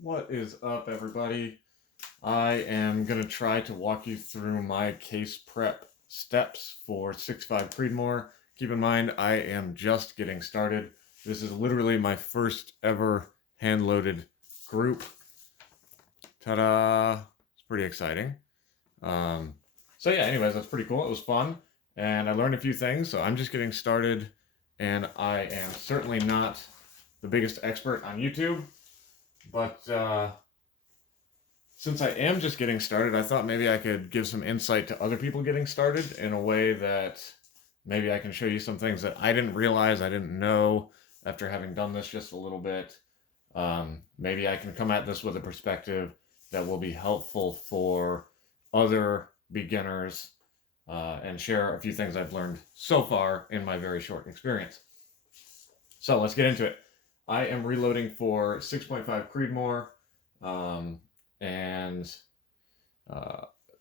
What is up, everybody? I am going to try to walk you through my case prep steps for 6.5 Creedmoor. Keep in mind, I am just getting started. This is literally my first ever hand-loaded group. Ta-da! It's pretty exciting. So yeah, anyways, that's pretty cool. It was fun, and I learned a few things, so I'm just getting started, and I am certainly not the biggest expert on YouTube, but since I am just getting started, I thought maybe I could give some insight to other people getting started in a way that maybe I can show you some things that I didn't realize, I didn't know after having done this just a little bit. Maybe I can come at this with a perspective that will be helpful for other beginners and share a few things I've learned so far in my very short experience. So let's get into it. I am reloading for 6.5 Creedmoor. And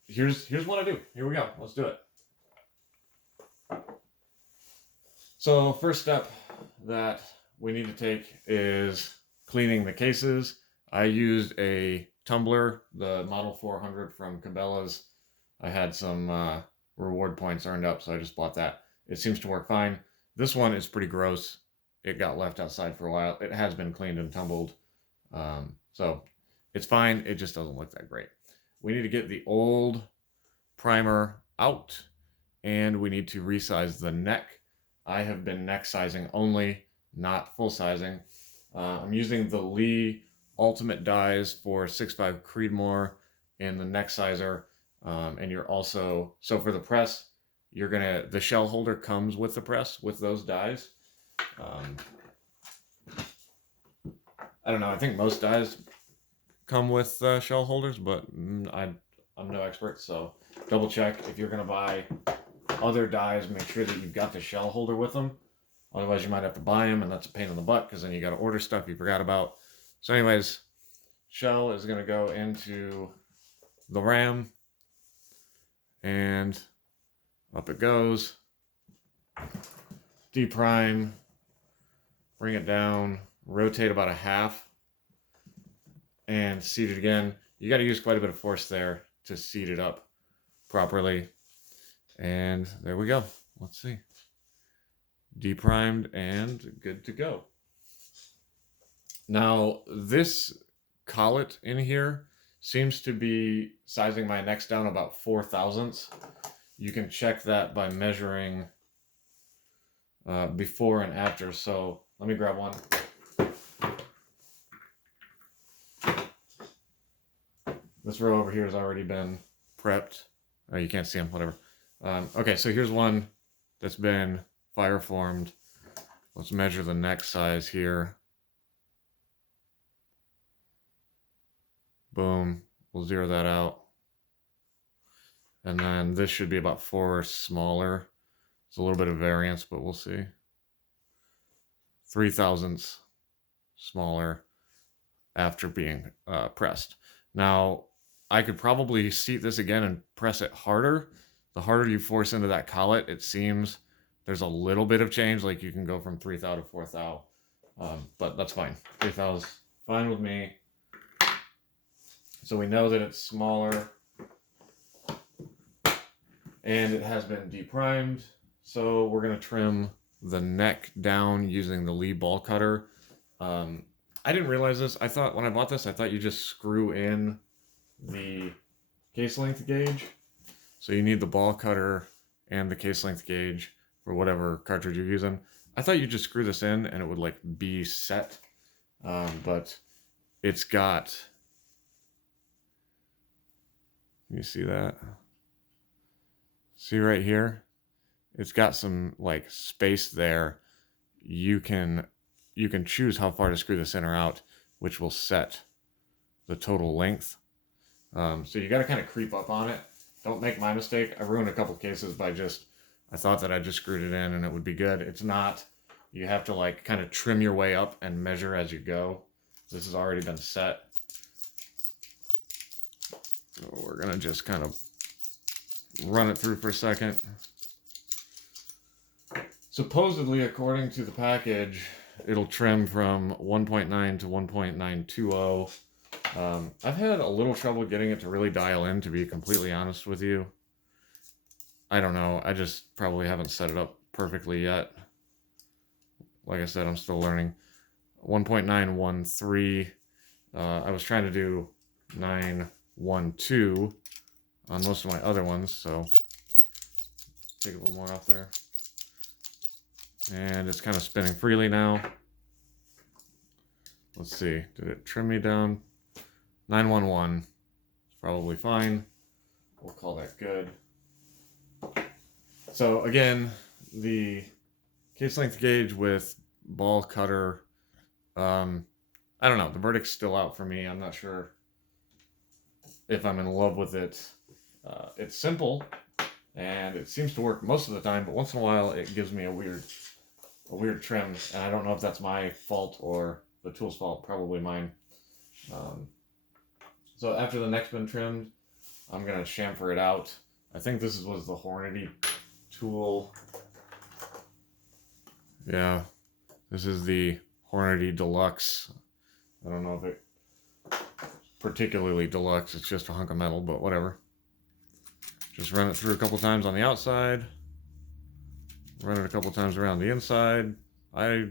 here's what I do. Here we go. Let's do it. So first step that we need to take is cleaning the cases. I used a tumbler, the Model 400 from Cabela's. I had some reward points earned up, so I just bought that. It seems to work fine. This one is pretty gross. It got left outside for a while. It has been cleaned and tumbled. So it's fine. It just doesn't look that great. We need to get the old primer out, and we need to resize the neck. I have been neck sizing only, not full sizing. I'm using the Lee Ultimate dies for 6.5 Creedmoor in the neck sizer. And you're also, so for the press, the shell holder comes with the press with those dies. I don't know, I think most dies come with shell holders, but I'm no expert, so double check. If you're going to buy other dies, make sure that you've got the shell holder with them. Otherwise, you might have to buy them, and that's a pain in the butt because then you got to order stuff you forgot about. So anyways, shell is going to go into the RAM, and up it goes. Deprime, bring it down, rotate about a half, and seat it again. You got to use quite a bit of force there to seat it up properly. And there we go. Let's see. Deprimed and good to go. Now, this collet in here seems to be sizing my necks down about 4 thousandths. You can check that by measuring before and after. So let me grab one. This row over here has already been prepped. Oh, you can't see them, whatever. Okay, so here's one that's been fire formed. Let's measure the neck size here. Boom, we'll zero that out. And then this should be about 4 smaller. It's a little bit of variance, but we'll see. 3 thousandths smaller after being pressed. Now, I could probably seat this again and press it harder. The harder you force into that collet, it seems there's a little bit of change. Like you can go from 3 thou to 4 thou, but that's fine. 3 thou's fine with me. So we know that it's smaller, and it has been deprimed. So we're gonna trim the neck down using the Lee ball cutter. I didn't realize this. I thought when I bought this, I thought you just screw in the case length gauge. So you need the ball cutter and the case length gauge for whatever cartridge you're using. I thought you just screw this in and it would like be set, but it's got. You see that? See right here? It's got some like space there. You can choose how far to screw this in or out, which will set the total length. So you got to kind of creep up on it. Don't make my mistake. I ruined a couple cases by I thought that I just screwed it in and it would be good. It's not. You have to like kind of trim your way up and measure as you go. This has already been set. So we're going to just kind of run it through for a second. Supposedly, according to the package, it'll trim from 1.9 to 1.920. I've had a little trouble getting it to really dial in, to be completely honest with you. I don't know. I just probably haven't set it up perfectly yet. Like I said, I'm still learning. 1.913. I was trying to do 912 on most of my other ones, so take a little more off there. And it's kind of spinning freely now. Let's see. Did it trim me down? 911. It's probably fine. We'll call that good. So again, the case length gauge with ball cutter, I don't know. The verdict's still out for me. I'm not sure if I'm in love with it. It's simple, and it seems to work most of the time, but once in a while it gives me a weird trim, and I don't know if that's my fault or the tool's fault. Probably mine. So after the neck's been trimmed, I'm gonna chamfer it out. I think this was the Hornady tool. Yeah, this is the Hornady Deluxe. I don't know if it's particularly deluxe. It's just a hunk of metal, but whatever. Just run it through a couple times on the outside. Run it a couple times around the inside. I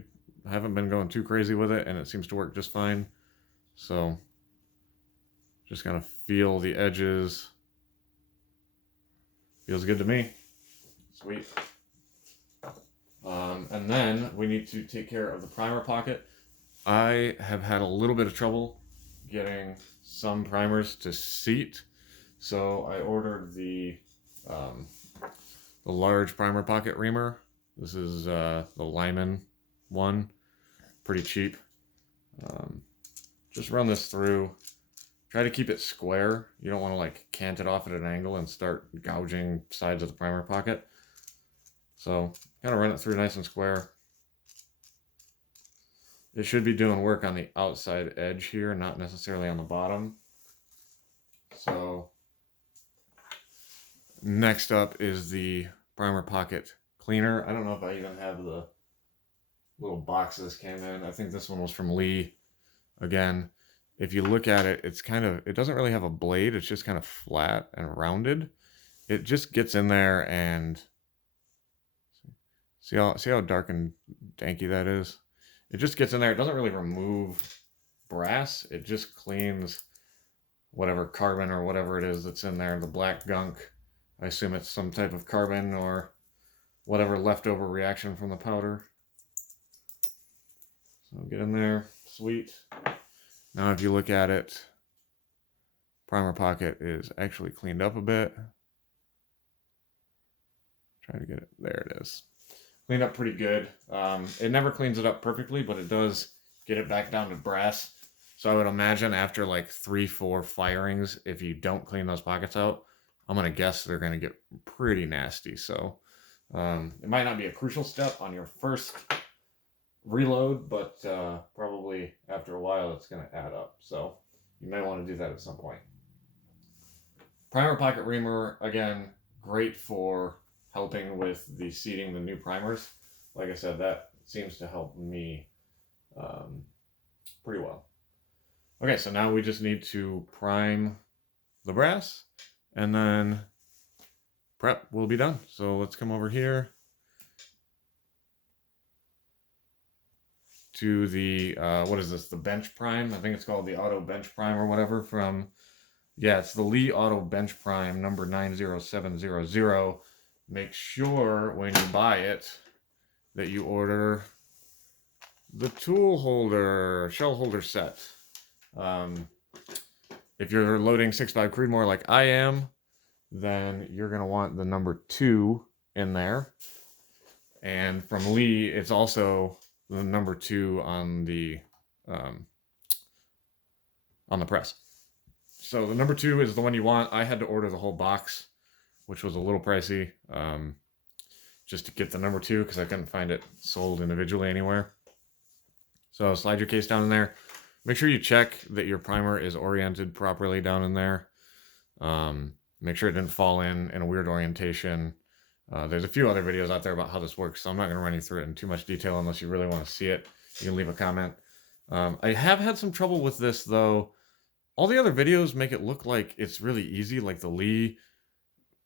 haven't been going too crazy with it, and it seems to work just fine. So just kind of feel the edges. Feels good to me. Sweet. And then we need to take care of the primer pocket. I have had a little bit of trouble getting some primers to seat, so I ordered the large primer pocket Reamer. This is the Lyman one, pretty cheap. Just run this through. Try to keep it square. You don't want to like cant it off at an angle and start gouging sides of the primer pocket. So kind of run it through nice and square. It should be doing work on the outside edge here, not necessarily on the bottom. So next up is the primer pocket cleaner. I don't know if I even have the little box this came in. I think this one was from Lee. Again, if you look at it, it doesn't really have a blade. It's just kind of flat and rounded. It just gets in there and see how dark and danky that is? It just gets in there. It doesn't really remove brass. It just cleans whatever carbon or whatever it is that's in there, the black gunk. I assume it's some type of carbon or whatever leftover reaction from the powder. So get in there. Sweet. Now if you look at it, primer pocket is actually cleaned up a bit. Trying to get it. There it is. Cleaned up pretty good. It never cleans it up perfectly, but it does get it back down to brass. So I would imagine after like 3-4 firings, if you don't clean those pockets out, I'm going to guess they're going to get pretty nasty. So it might not be a crucial step on your first reload, but probably after a while it's going to add up. So you may want to do that at some point. Primer pocket Reamer, again, great for helping with the seating the new primers. Like I said, that seems to help me pretty well. Okay, so now we just need to prime the brass, and then prep will be done. So let's come over here to the, what is this, the bench prime? I think it's called the auto bench prime or whatever from, yeah, it's the Lee auto bench prime number 90700. Make sure when you buy it that you order the tool holder, shell holder set. If you're loading 6.5 Creedmoor like I am, then you're going to want the number 2 in there. And from Lee, it's also the number 2 on the press. So the number 2 is the one you want. I had to order the whole box, which was a little pricey, just to get the number 2 because I couldn't find it sold individually anywhere. So slide your case down in there. Make sure you check that your primer is oriented properly down in there. Make sure it didn't fall in a weird orientation. There's a few other videos out there about how this works, so I'm not going to run you through it in too much detail unless you really want to see it. You can leave a comment. I have had some trouble with this, though, all the other videos make it look like it's really easy, like the Lee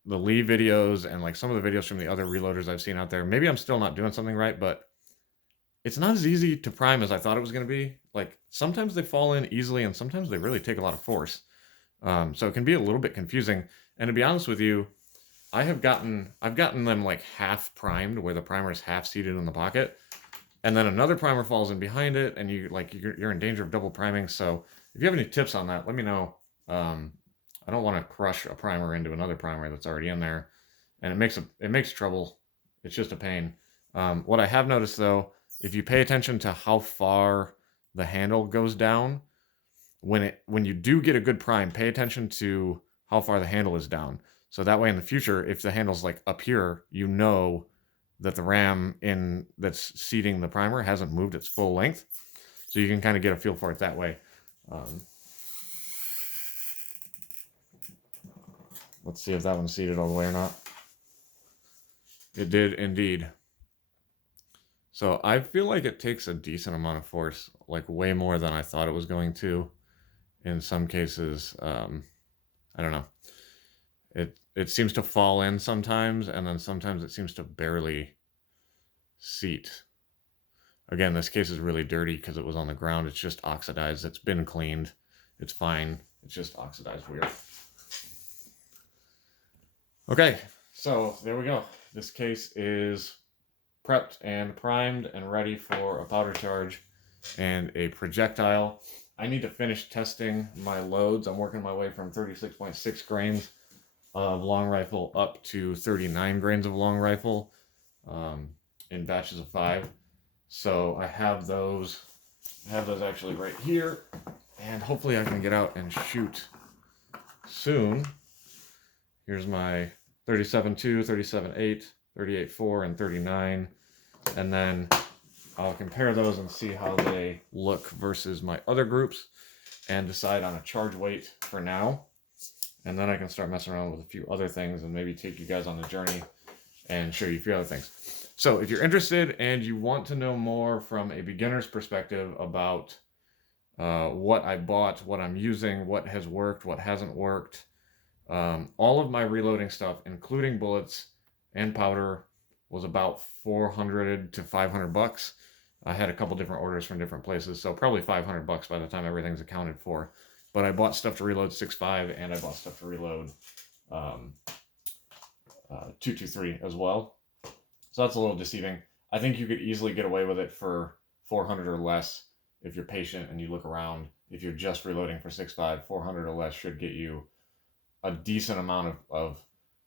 videos and like some of the videos from the other reloaders I've seen out there. Maybe I'm still not doing something right, but it's not as easy to prime as I thought it was going to be. Like sometimes they fall in easily and sometimes they really take a lot of force. So it can be a little bit confusing. And to be honest with you, I've gotten them like half primed, where the primer is half seated in the pocket, and then another primer falls in behind it, and you're in danger of double priming. So if you have any tips on that, let me know. I don't want to crush a primer into another primer that's already in there, and it makes trouble. It's just a pain. What I have noticed though, if you pay attention to how far the handle goes down, when you do get a good prime, pay attention to how far the handle is down. So that way in the future, if the handle's like up here, you know that the ram that's seating the primer hasn't moved its full length. So you can kind of get a feel for it that way. Let's see if that one's seated all the way or not. It did indeed. So I feel like it takes a decent amount of force, like way more than I thought it was going to. In some cases, I don't know. It seems to fall in sometimes, and then sometimes it seems to barely seat. Again, this case is really dirty because it was on the ground. It's just oxidized. It's been cleaned. It's fine. It's just oxidized weird. Okay, so there we go. This case is prepped and primed and ready for a powder charge and a projectile. I need to finish testing my loads. I'm working my way from 36.6 grains of long rifle up to 39 grains of long rifle in batches of 5. So I have those actually right here, and hopefully I can get out and shoot soon. Here's my 37.2, 37.8, 38.4, and 39, and then I'll compare those and see how they look versus my other groups and decide on a charge weight for now. And then I can start messing around with a few other things and maybe take you guys on the journey and show you a few other things. So if you're interested and you want to know more from a beginner's perspective about what I bought, what I'm using, what has worked, what hasn't worked, all of my reloading stuff, including bullets and powder, was about $400 to $500. I had a couple different orders from different places, so probably $500 by the time everything's accounted for. But I bought stuff to reload 6.5, and I bought stuff to reload 223 as well. So that's a little deceiving. I think you could easily get away with it for $400 or less if you're patient and you look around. If you're just reloading for 6.5, $400 or less should get you a decent amount of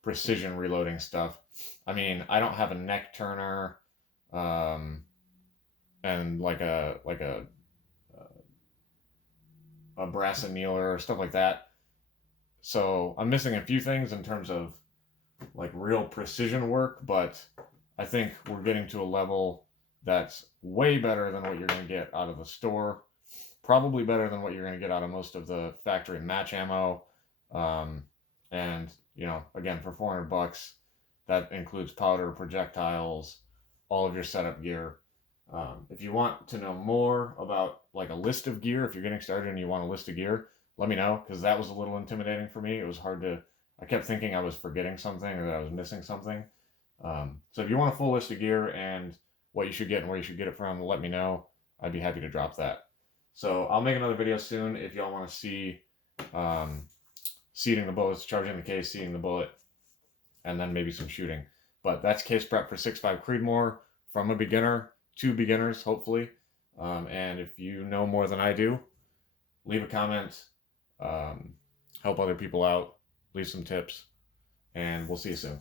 precision reloading stuff. I mean, I don't have a neck turner and like a brass annealer or stuff like that. So I'm missing a few things in terms of like real precision work, but I think we're getting to a level that's way better than what you're going to get out of the store. Probably better than what you're going to get out of most of the factory match ammo. And, you know, again, for $400, that includes powder, projectiles, all of your setup gear. If you want to know more about like a list of gear, if you're getting started and you want a list of gear, let me know, because that was a little intimidating for me. It was hard to, I kept thinking I was forgetting something or that I was missing something. So if you want a full list of gear and what you should get and where you should get it from, let me know. I'd be happy to drop that. So I'll make another video soon if y'all want to see seating the bullets, charging the case, seating the bullet, and then maybe some shooting. But that's case prep for 6.5 Creedmoor from a beginner to beginners, hopefully. And if you know more than I do, leave a comment, help other people out, leave some tips, and we'll see you soon.